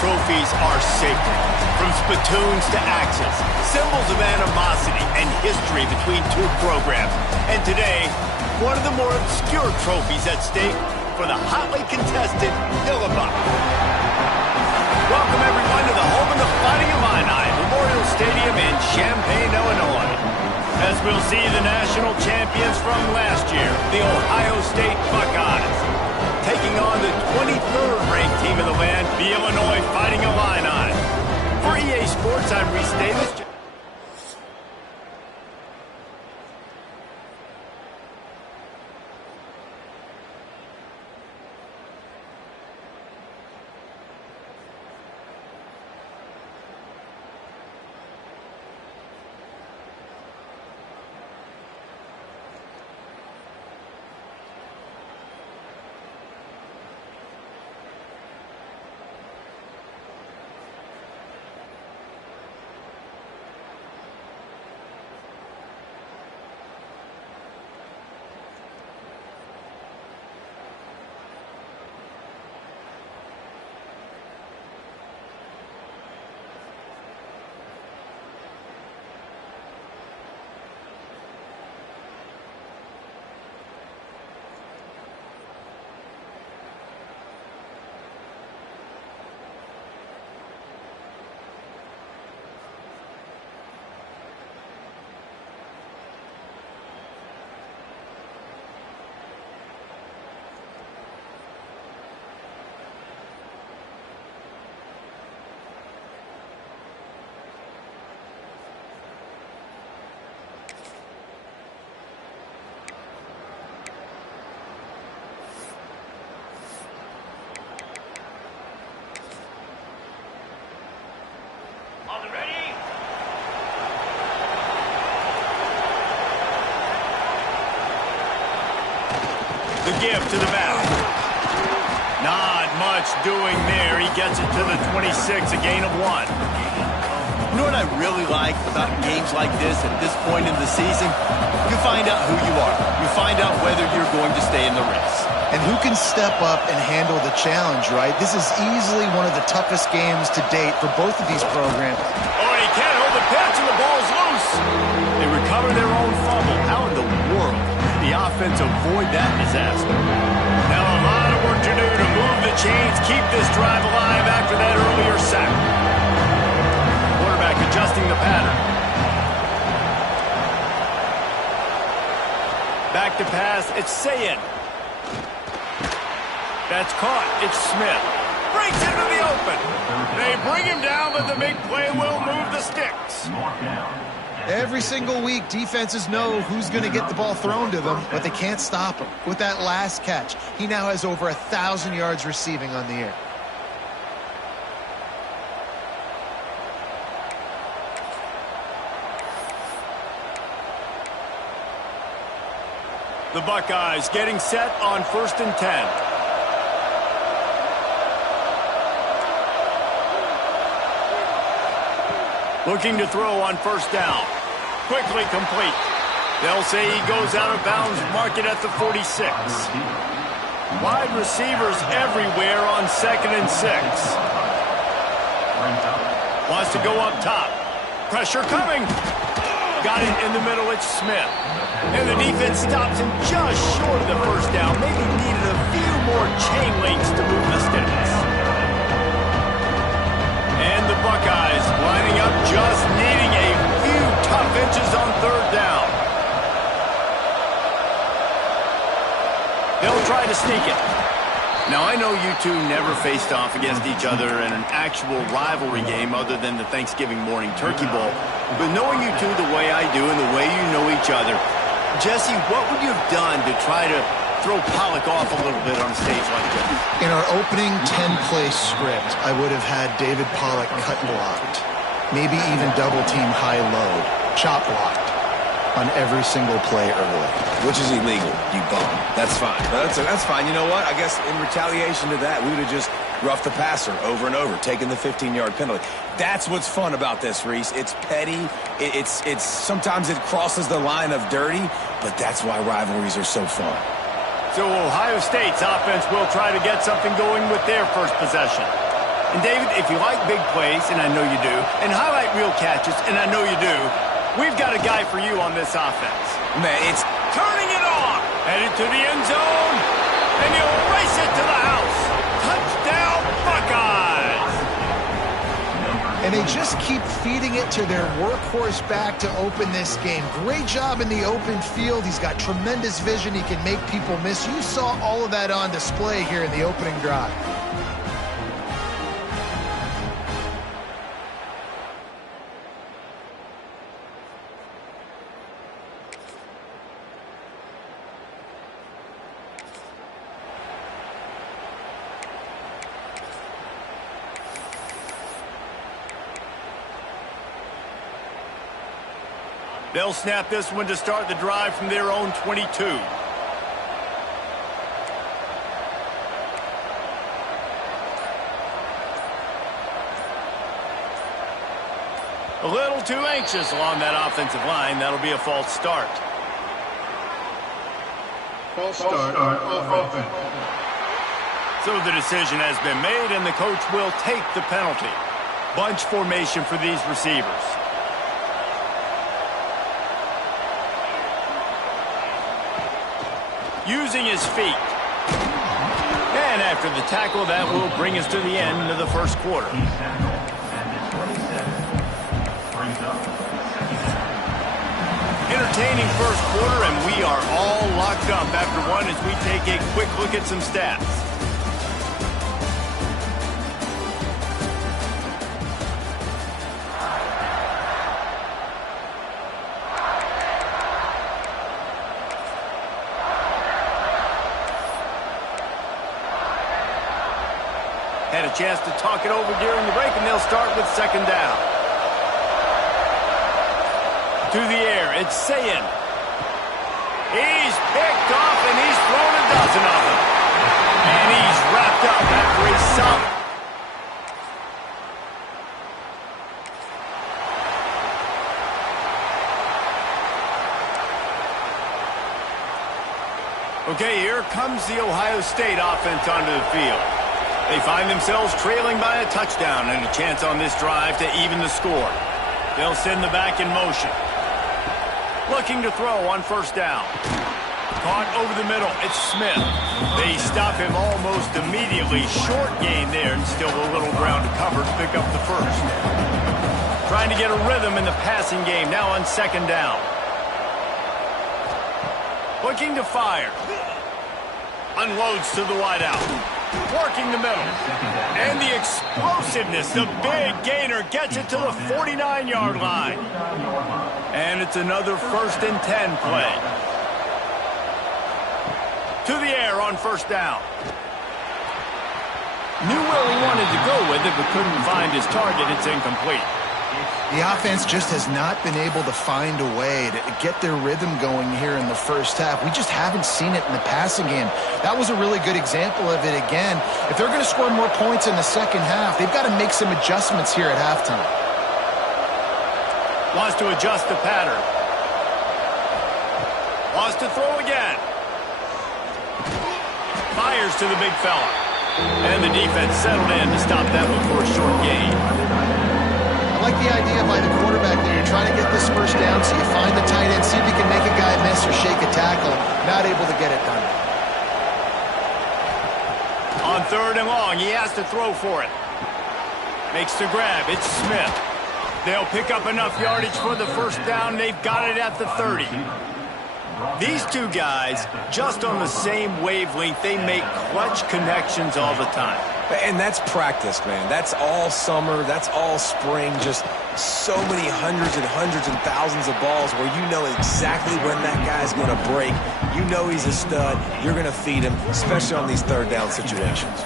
trophies are sacred. From spittoons to axes, symbols of animosity and history between two programs. And today, one of the more obscure trophies at stake for the hotly contested Hillebuck. Welcome everyone to the home of the Fighting Illini, Memorial Stadium in Champaign, Illinois. As we'll see the national champions from last year, the Ohio State Buckeyes, taking on the 23rd ranked team in the land, the Illinois Fighting Illini. For EA Sports, I'm Reese Davis. The give to the back. Not much doing there. He gets it to the 26, a gain of 1. You know what I really like about games like this at this point in the season? You find out who you are. You find out whether you're going to stay in the race. And who can step up and handle the challenge, right? This is easily one of the toughest games to date for both of these programs. Oh, and he can't hold the pitch, and the ball's loose. They recover their own fumble. How in the world did the offense avoid that disaster? Now a lot of work to do to move the chains, keep this drive alive after that earlier sack. Quarterback adjusting the pattern. Back to pass, it's Sayin. That's caught. It's Smith. Breaks into the open. They bring him down, but the big play will move the sticks. Every single week, defenses know who's going to get the ball thrown to them, but they can't stop him. With that last catch, he now has over 1,000 yards receiving on the air. The Buckeyes getting set on 1st and 10. Looking to throw on 1st down. Quickly complete. They'll say he goes out of bounds, mark it at the 46. Wide receivers everywhere on 2nd and 6. Wants to go up top. Pressure coming. Got it in the middle, it's Smith. And the defense stops him just short of the 1st down. Maybe needed a few more chain links to move the sticks. And the Buckeyes lining up, just needing a few tough inches on 3rd down. They'll try to sneak it. Now, I know you two never faced off against each other in an actual rivalry game other than the Thanksgiving morning Turkey Bowl. But knowing you two the way I do and the way you know each other, Jesse, what would you have done to try to throw Pollock off a little bit on a stage like this? In our opening 10-play script, I would have had David Pollock cut blocked. Maybe even double-team high load, chop blocked on every single play early. Which is illegal, you bum. That's fine. That's fine. You know what? I guess in retaliation to that, we would have just roughed the passer over and over, taking the 15-yard penalty. That's what's fun about this, Reese. It's petty. It's sometimes it crosses the line of dirty, but that's why rivalries are so fun. So Ohio State's offense will try to get something going with their first possession. And David, if you like big plays, and I know you do, and highlight reel catches, and I know you do, we've got a guy for you on this offense. Man, it's Turning it on! Headed to the end zone, and he'll race it to the house. Touchdown, Buckeyes! And they just keep feeding it to their workhorse back to open this game. Great job in the open field. He's got tremendous vision. He can make people miss. You saw all of that on display here in the opening drive. They'll snap this one to start the drive from their own 22. A little too anxious along that offensive line. That'll be a false start. False start on offense. So the decision has been made, and the coach will take the penalty. Bunch formation for these receivers. Using his feet. And after the tackle, that will bring us to the end of the first quarter. Entertaining first quarter, and we are all locked up after one as we take a quick look at some stats. Had a chance to talk it over during the break, and they'll start with second down. To the air, it's Sayin. He's picked off, and he's thrown a dozen of them. And he's wrapped up after a solid. Okay, here comes the Ohio State offense onto the field. They find themselves trailing by a touchdown and a chance on this drive to even the score. They'll send the back in motion. Looking to throw on first down. Caught over the middle. It's Smith. They stop him almost immediately. Short gain there, and still a little ground to cover to pick up the first. Trying to get a rhythm in the passing game now on second down. Looking to fire. Unloads to the wideout. Working the middle. And the explosiveness, the big gainer gets it to the 49-yard line. And it's another 1st and 10 play. To the air on first down. Knew where he wanted to go with it, but couldn't find his target. It's incomplete. The offense just has not been able to find a way to get their rhythm going here in the first half. We just haven't seen it in the passing game. That was a really good example of it again. If they're going to score more points in the second half, they've got to make some adjustments here at halftime. Wants to adjust the pattern. Wants to throw again. Fires to the big fella. And the defense settled in to stop that before a short gain. I like the idea by the quarterback there. You're trying to get this first down, so you find the tight end, see if you can make a guy miss or shake a tackle. Not able to get it done. On third and long, he has to throw for it. Makes the grab. It's Smith. They'll pick up enough yardage for the first down. They've got it at the 30. These two guys, just on the same wavelength, they make clutch connections all the time. And that's practice, man. That's all summer. That's all spring. Just so many hundreds and thousands of balls where you know exactly when that guy's going to break. You know he's a stud. You're going to feed him, especially on these third down situations.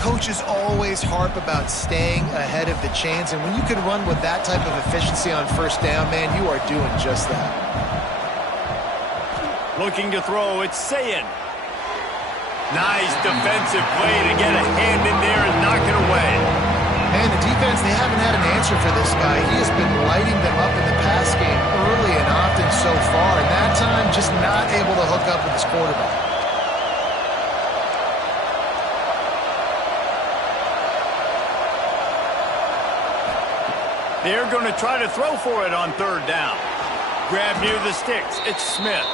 Coaches always harp about staying ahead of the chains, and when you can run with that type of efficiency on first down, man, you are doing just that. Looking to throw, it's Sayin. Nice defensive play to get a hand in there and knock it away. Man, the defense, they haven't had an answer for this guy. He has been lighting them up in the pass game early and often so far, and that time just not able to hook up with his quarterback. They're going to try to throw for it on third down. Grab near the sticks. It's Smith.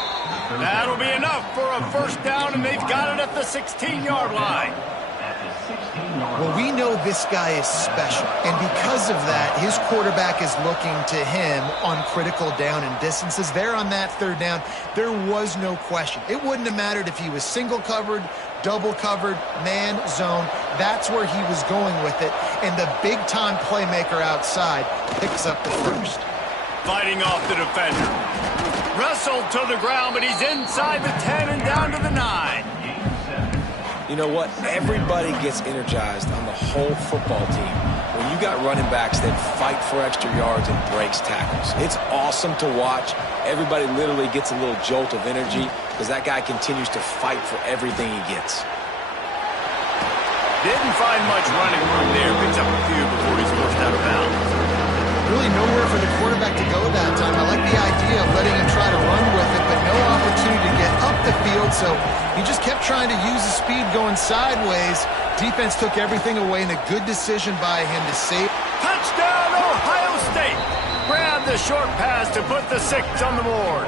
That'll be enough for a first down, and they've got it at the 16-yard line. Well, we know this guy is special, and because of that, his quarterback is looking to him on critical down and distances. There on that third down, there was no question. It wouldn't have mattered if he was single covered, double covered, man, zone. That's where he was going with it, and the big-time playmaker outside picks up the first. Fighting off the defender. Wrestled to the ground, but he's inside the 10 and down to the 9. You know what? Everybody gets energized on the whole football team when you got running backs that fight for extra yards and breaks tackles. It's awesome to watch. Everybody literally gets a little jolt of energy because that guy continues to fight for everything he gets. Didn't find much running room there. Picks up a few before he's forced out of bounds. Really nowhere for the quarterback to go that time. I like the idea of letting him try to run with it, but no opportunity to get up the field, so he just kept trying to use the speed going sideways. Defense took everything away, and a good decision by him to save. Touchdown, Ohio State! Grab the short pass to put the 6 on the board.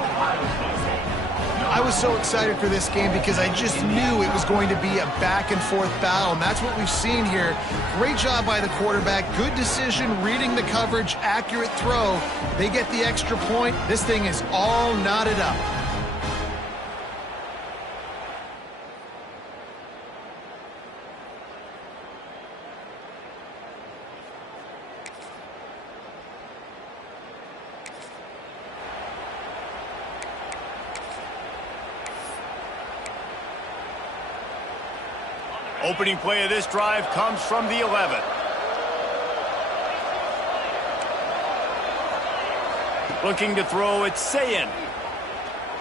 I was so excited for this game because I just knew it was going to be a back-and-forth battle, and that's what we've seen here. Great job by the quarterback. Good decision, reading the coverage, accurate throw. They get the extra point. This thing is all knotted up. Opening play of this drive comes from the 11. Looking to throw, it's Sayin.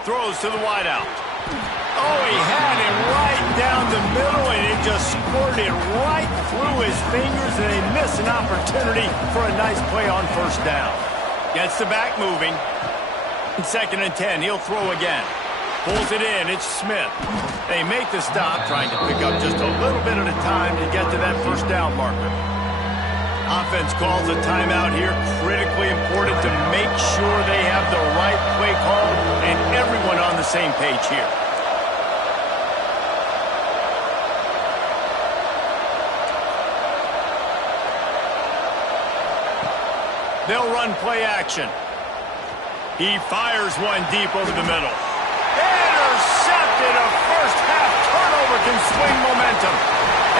Throws to the wideout. Oh, he had it right down the middle, and it just squirted right through his fingers, and they miss an opportunity for a nice play on first down. Gets the back moving. 2nd and 10, he'll throw again. Pulls it in, it's Smith. They make the stop, trying to pick up just a little bit at a time to get to that first down marker. Offense calls a timeout here, critically important to make sure they have the right play call and everyone on the same page here. They'll run play action. He fires one deep over the middle. Intercepted. A first half turnover can swing momentum.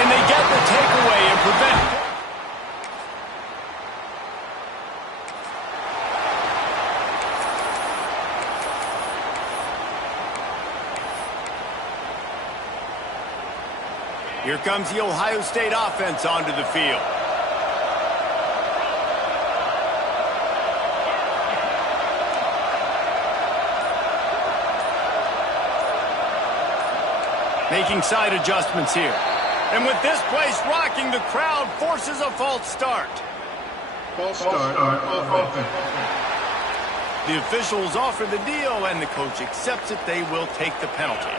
And they get the takeaway and prevent. Here comes the Ohio State offense onto the field. Making side adjustments here. And with this place rocking, the crowd forces a false start. False start on offense. The officials offer the deal, and the coach accepts it. They will take the penalty.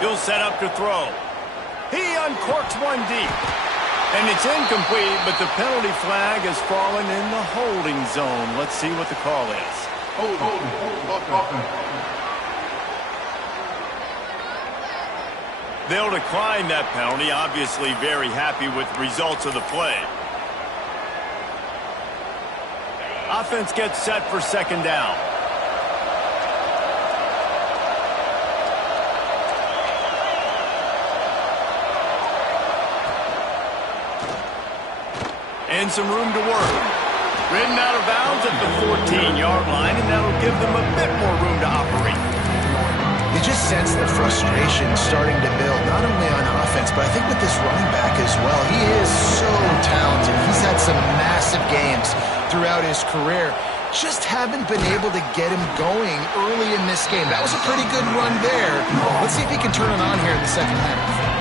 He'll set up to throw. He uncorks one deep. And it's incomplete, but the penalty flag has fallen in the holding zone. Let's see what the call is. Offense. They'll decline that penalty, obviously very happy with the results of the play. Offense gets set for second down. And some room to work. Ridden out of bounds at the 14-yard line, and that'll give them a bit more room to operate. You just sense the frustration starting to build, not only on offense, but I think with this running back as well. He is so talented. He's had some massive games throughout his career. Just haven't been able to get him going early in this game. That was a pretty good run there. Let's see if he can turn it on here in the second half.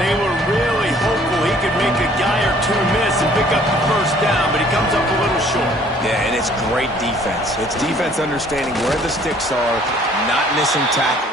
They were really hopeful he could make a guy or two miss and pick up the first down, but he comes up a little short. Yeah, it's great defense. It's defense understanding where the sticks are, not missing tackles.